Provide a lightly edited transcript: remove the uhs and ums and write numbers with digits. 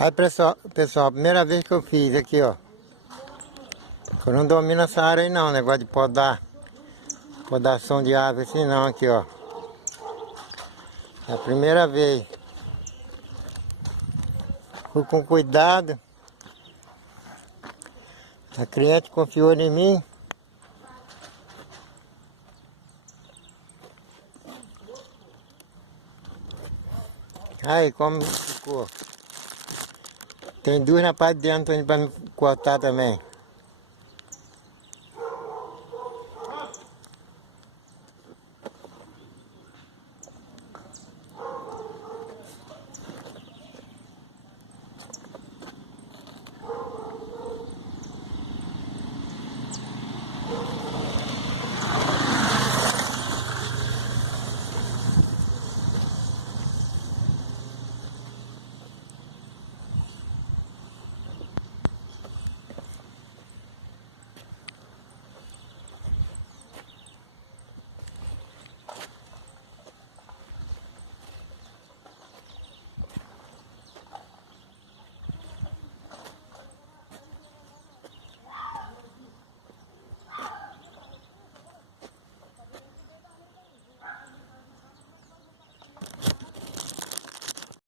Aí, pessoal, a primeira vez que eu fiz aqui, ó. Eu não domino essa área aí não, negócio de podação de árvore assim não, aqui, ó. É a primeira vez. Fui com cuidado. A cliente confiou em mim. Aí, como ficou. Tem duas na parte de dentro para me cortar também.